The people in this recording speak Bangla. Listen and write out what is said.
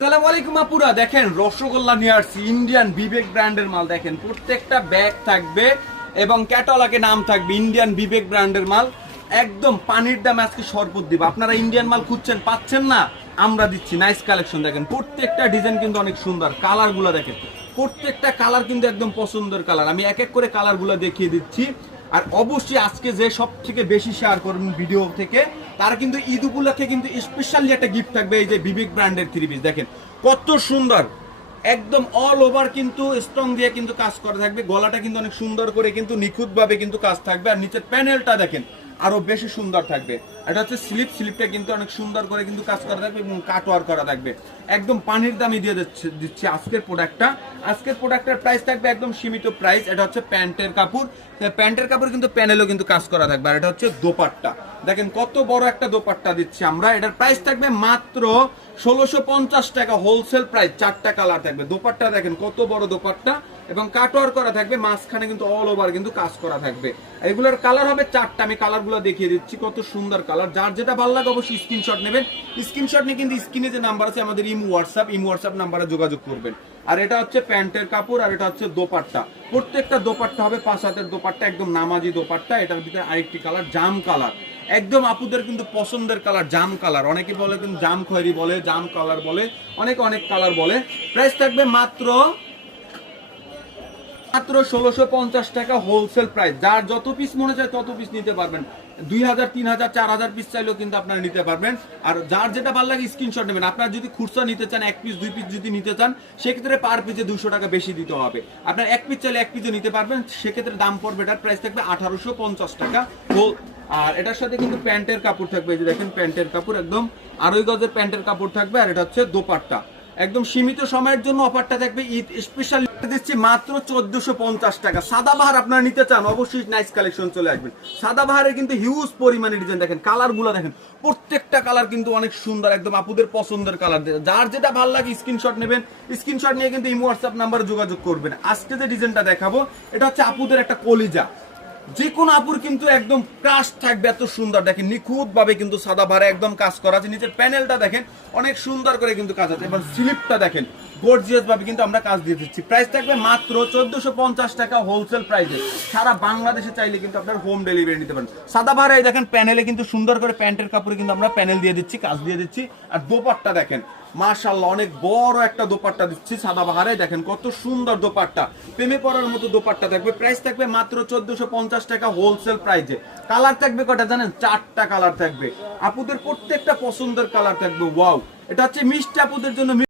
আসসালামু আলাইকুম আপুরা, দেখেন রসগোল্লা নিয়ে আসছি ইন্ডিয়ান বিবেক ব্র্যান্ডের মাল। দেখেন প্রত্যেকটা ব্যাগ থাকবে এবং ক্যাটালগে নাম থাকবে ইন্ডিয়ান বিবেক ব্র্যান্ডের মাল। একদম পানির দাম আজকে শরবত দিব। আপনারা ইন্ডিয়ান মাল খুঁজছেন, পাচ্ছেন না, আমরা দিচ্ছি। Nice collection. দেখেন প্রত্যেকটা ডিজাইন কিন্তু অনেক সুন্দর, কালার গুলা দেখেন প্রত্যেকটা কালার কিন্তু একদম পছন্দের কালার। আমি এক এক করে কালার গুলা দেখিয়ে দিচ্ছি। আর অবশ্যই আজকে যে সব থেকে বেশি শেয়ার করবেন ভিডিও থেকে, তারা কিন্তু ঈদ উপলক্ষে কিন্তু স্পেশালি একটা গিফট থাকবে। এই যে বিবেক ব্র্যান্ডের থ্রি পিস দেখেন কত সুন্দর, একদম অল ওভার কিন্তু স্ট্রং দিয়ে কিন্তু কাজ করা থাকবে। গলাটা কিন্তু অনেক সুন্দর করে কিন্তু নিখুঁত ভাবে কিন্তু কাজ থাকবে। আর নিচের প্যানেলটা দেখেন আরো বেশি সুন্দর থাকবে। এটা হচ্ছে স্লিপটা কিন্তু অনেক সুন্দর করে কিন্তু কাজ করা থাকবে এবং কাটওয়ার করা থাকবে। একদম পানির দামই দিয়ে দিচ্ছে আজকের প্রোডাক্টটা। আজকের প্রোডাক্টের প্রাইস থাকবে একদম সীমিত প্রাইস। এটা হচ্ছে প্যান্টের কাপড়, প্যান্টের কাপড় কিন্তু প্যানেলও কিন্তু কাজ করা থাকবে। আর এটা হচ্ছে দোপাট্টা, দেখেন কত বড় একটা দোপাট্টা দিচ্ছি আমরা। এটার প্রাইস থাকবে মাত্র 1650 টাকা হোলসেল প্রাইস। 4টা কালার থাকবে। দোপাট্টা দেখেন কত বড় দোপাট্টা এবং কাটওয়ার করা থাকবে, মাঝখানে কিন্তু অল ওভার কিন্তু কাজ করা থাকবে। এগুলোর কালার হবে 4টা, আমি কালারগুলো দেখিয়ে দিচ্ছি। কত সুন্দর কালার, যার যেটা ভালো লাগে অবশ্যই স্ক্রিনশট নেবেন। স্ক্রিনশট নিয়ে কিন্তু স্ক্রিনে যে নাম্বার আছে আমাদের ইমো হোয়াটসঅ্যাপ নাম্বারে যোগাযোগ করবেন। আর এটা হচ্ছে প্যান্টের কাপড়, আর এটা হচ্ছে দোপাট্টা। প্রত্যেকটা দোপাট্টা হবে 5 হাতের দোপাট্টা, একদম নামাজি দোপাট্টা। এটার ভিতরে আরেকটি কালার জাম কালার, একদম আপুদের কিন্তু পছন্দের কালার জাম কালার। অনেকে বলে কিন্তু জাম খয়েরি বলে, জাম কালার বলে, অনেক কালার বলে। প্রাইস থাকবে মাত্র 1650 টাকা হোলসেল প্রাইস। যার যত পিস মনে চায় তত পিস নিতে পারবেন। 2000, 3000, 4000 পিস চাইলেও কিন্তু আপনারা নিতে পারবেন। আর যার যেটা ভালো লাগে স্ক্রিনশট নেবেন। আপনারা যদি খুচরা নিতে চান, 1 পিস 2 পিস যদি নিতে চান, সেক্ষেত্রে পার পিসে 200 টাকা বেশি দিতে হবে। আপনার 1 পিস চাইলে 1 পিসও নিতে পারবেন, সেক্ষেত্রে দাম পড়বে, এটার প্রাইস থাকবে 1850 টাকা। আর এটার সাথে কিন্তু প্যান্টের কাপড় থাকবে। এই যে দেখেন প্যান্টের কাপড়, একদম 2.5 গজের প্যান্টের কাপড় থাকবে। আর এটা হচ্ছে দোপাট্টা। একদম সীমিত সময়ের জন্য অফারটা থাকবে, ঈদ স্পেশাল দিচ্ছি মাত্র 1450 টাকা। সাদাবাহার আপনারা নিতে চান, অবশ্যই নাইস কালেকশন চলে আসবেন। সাদাবাহারের কিন্তু হিউজ পরিমাণে ডিজাইন। দেখেন কালার গুলো দেখেন, প্রত্যেকটা কালার কিন্তু অনেক সুন্দর, একদম আপুদের পছন্দের কালার। যার যেটা ভালো লাগে স্ক্রিনশট নেবেন। স্ক্রিনশট নিয়ে কিন্তু ইমো হোয়াটসঅ্যাপ নাম্বারে যোগাযোগ করবেন। আজকে যে ডিজাইনটা দেখাবো, এটা হচ্ছে আপুদের একটা কলিজা। যে কোনো আপুর কিন্তু একদম ক্রাশ থাকবে, এত সুন্দর। দেখেন নিখুঁত ভাবে কিন্তু সাদা ভারে একদম কাজ করা আছে। নিচের প্যানেলটা দেখেন অনেক সুন্দর করে কিন্তু কাজ আছে। এবার স্লিপটা দেখেন গর্জিয়াস ভাবে কিন্তু আমরা কাজ দিয়ে দিচ্ছি। প্রাইস থাকবে মাত্র 1450 টাকা হোলসেল প্রাইসে। সারা বাংলাদেশে চাইলে কিন্তু আপনার হোম ডেলিভারি নিতে পারেন। সাদা ভারে দেখেন প্যানেলে কিন্তু সুন্দর করে প্যান্টের কাপড়ে কিন্তু আমরা প্যানেল দিয়ে দিচ্ছি, কাজ দিয়ে দিচ্ছি। আর দোপাট্টা দেখেন মাশাআল্লাহ অনেক বড় একটা দোপাট্টা দিচ্ছি সাদা বাহারে। দেখেন কত সুন্দর দোপাট্টা, প্রেমে পড়ার মতো দোপাট্টা থাকবে। প্রাইস থাকবে মাত্র 1450 টাকা হোলসেল প্রাইসে। কালার থাকবে কটা জানেন? 4টা কালার থাকবে। আপুদের প্রত্যেকটা পছন্দের কালার থাকবে। ওয়াও, এটা হচ্ছে মিষ্টি আপুদের জন্য।